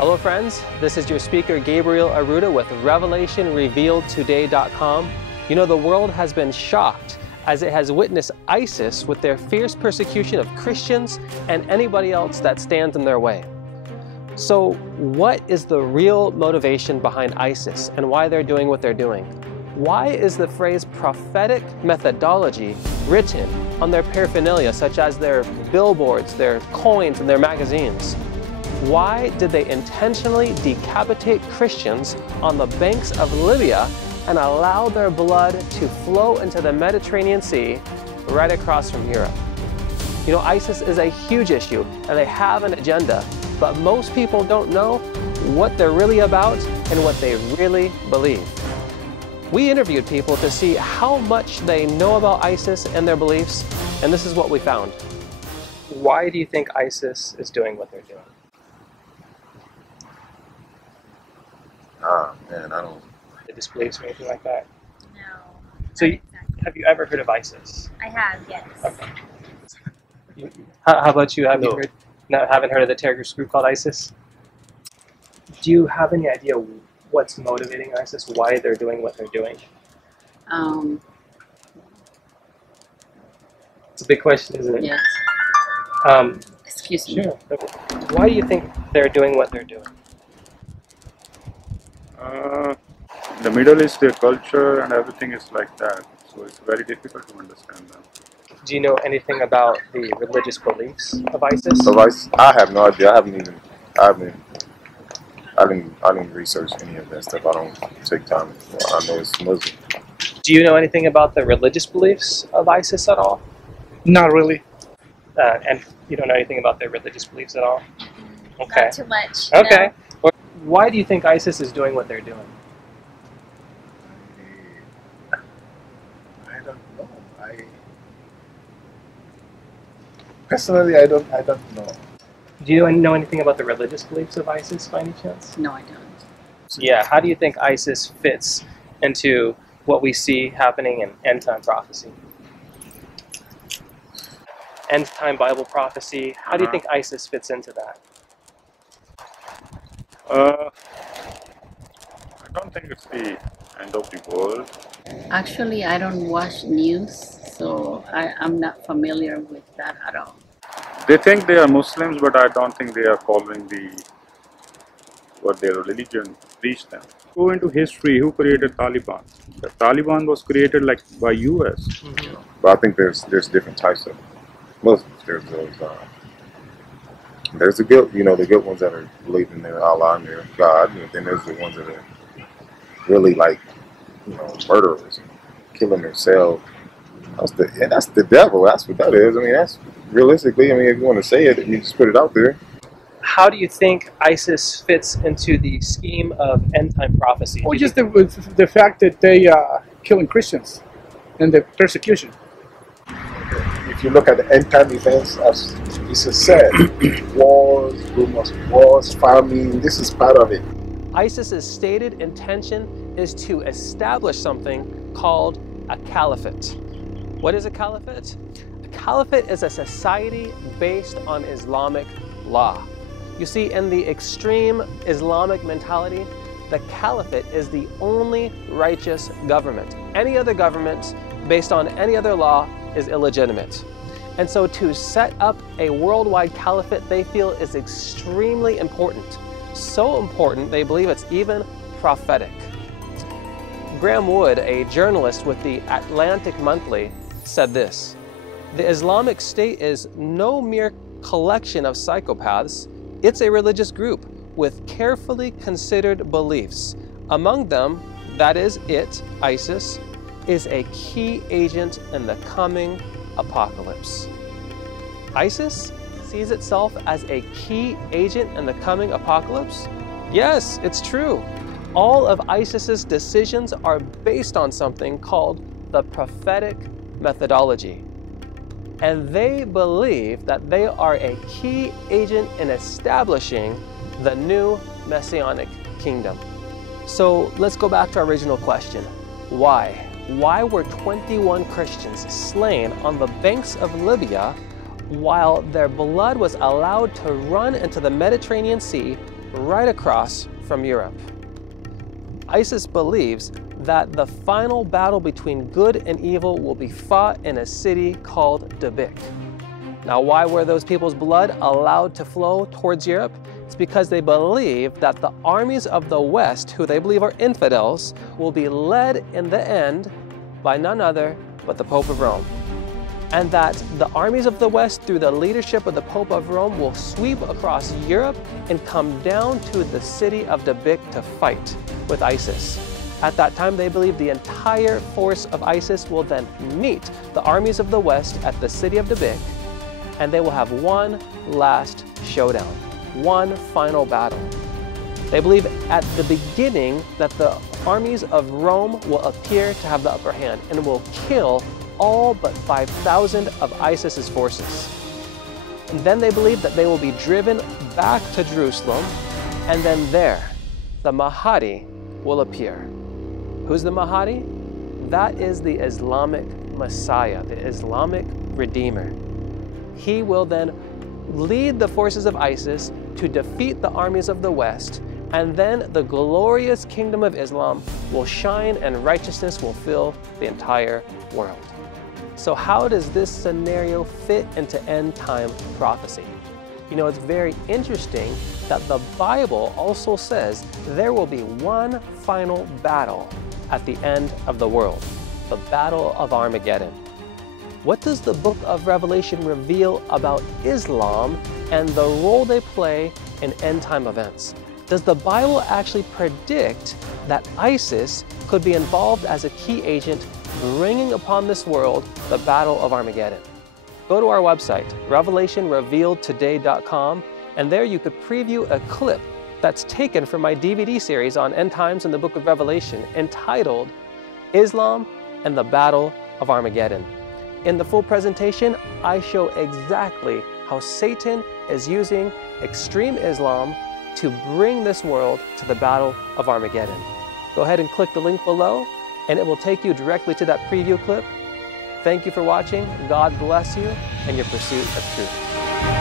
Hello friends, this is your speaker Gabriel Aruda with RevelationRevealedToday.com. You know, the world has been shocked as it has witnessed ISIS with their fierce persecution of Christians and anybody else that stands in their way. So what is the real motivation behind ISIS and why they're doing what they're doing? Why is the phrase prophetic methodology written on their paraphernalia, such as their billboards, their coins, and their magazines? Why did they intentionally decapitate Christians on the banks of Libya and allow their blood to flow into the Mediterranean Sea right across from Europe? You know, ISIS is a huge issue and they have an agenda, but most people don't know what they're really about and what they really believe. We interviewed people to see how much they know about ISIS and their beliefs, and this is what we found. Why do you think ISIS is doing what they're doing? Man, I don't. The disbeliefs or anything like that? No. So, Exactly. have you ever heard of ISIS? I have, yes. Okay. How about you? Have No. you heard? No, haven't heard of the terrorist group called ISIS? Do you have any idea what's motivating ISIS? Why they're doing what they're doing? It's a big question, isn't it? Yes. Excuse me. Sure. Why do you think they're doing what they're doing? The Middle East, their culture and everything is like that, so it's very difficult to understand them. Do you know anything about the religious beliefs of ISIS? I have no idea. I didn't research any of that stuff. I don't take time. I know it's Muslim. Do you know anything about the religious beliefs of ISIS at all? Not really. And you don't know anything about their religious beliefs at all? Okay. Not too much. Okay. No. Well, why do you think ISIS is doing what they're doing? I don't know. Personally, I don't know. Do you know anything about the religious beliefs of ISIS by any chance? No, I don't. Yeah, how do you think ISIS fits into what we see happening in end-time prophecy? End-time Bible prophecy, how do you think ISIS fits into that? I don't think it's the end of the world. Actually, I don't watch news, so I'm not familiar with that at all. They think they are Muslims, but I don't think they are following what their religion preached them. Go into history, who created Taliban? The Taliban was created like by US. But I think there's different types of Muslims. There's the good, the good ones that are believing in Allah and their God, and then there's the ones that are really murderers and killing themselves. That's the devil. That's what that is. I mean, that's realistically. I mean, if you want to say it, you just put it out there. How do you think ISIS fits into the scheme of end-time prophecy? Or just the fact that they killing Christians and the persecution. If you look at the end time events, as Jesus said, wars, rumors of wars, famine, this is part of it. ISIS's stated intention is to establish something called a caliphate. What is a caliphate? A caliphate is a society based on Islamic law. You see, in the extreme Islamic mentality, the caliphate is the only righteous government. Any other government based on any other law is illegitimate. And so to set up a worldwide caliphate, they feel is extremely important. So important, they believe it's even prophetic. Graham Wood, a journalist with the Atlantic Monthly, said this: "The Islamic State is no mere collection of psychopaths. It's a religious group with carefully considered beliefs. Among them, that is it, ISIS, is a key agent in the coming apocalypse." ISIS sees itself as a key agent in the coming apocalypse? Yes, it's true. All of ISIS's decisions are based on something called the prophetic methodology. And they believe that they are a key agent in establishing the new Messianic kingdom. So let's go back to our original question. Why? Why were 21 Christians slain on the banks of Libya while their blood was allowed to run into the Mediterranean Sea right across from Europe. ISIS believes that the final battle between good and evil will be fought in a city called Dabiq. Now, why were those people's blood allowed to flow towards Europe? It's because they believe that the armies of the West, who they believe are infidels, will be led in the end by none other but the Pope of Rome. And that the armies of the West, through the leadership of the Pope of Rome, will sweep across Europe and come down to the city of Dabiq to fight with ISIS. At that time, they believe the entire force of ISIS will then meet the armies of the West at the city of Dabiq, and they will have one last showdown, one final battle. They believe at the beginning that the armies of Rome will appear to have the upper hand and will kill all but 5,000 of ISIS's forces. And then they believe that they will be driven back to Jerusalem, and then there, the Mahdi will appear. Who's the Mahdi? That is the Islamic Messiah, the Islamic Redeemer. He will then lead the forces of ISIS to defeat the armies of the West, and then the glorious kingdom of Islam will shine and righteousness will fill the entire world. So how does this scenario fit into end time prophecy? You know, it's very interesting that the Bible also says there will be one final battle at the end of the world, the Battle of Armageddon. What does the book of Revelation reveal about Islam and the role they play in end time events? Does the Bible actually predict that ISIS could be involved as a key agent bringing upon this world the Battle of Armageddon? Go to our website, revelationrevealedtoday.com, and there you could preview a clip that's taken from my DVD series on end times in the book of Revelation entitled Islam and the Battle of Armageddon. In the full presentation, I show exactly how Satan is using extreme Islam to bring this world to the Battle of Armageddon. Go ahead and click the link below, and it will take you directly to that preview clip. Thank you for watching. God bless you in your pursuit of truth.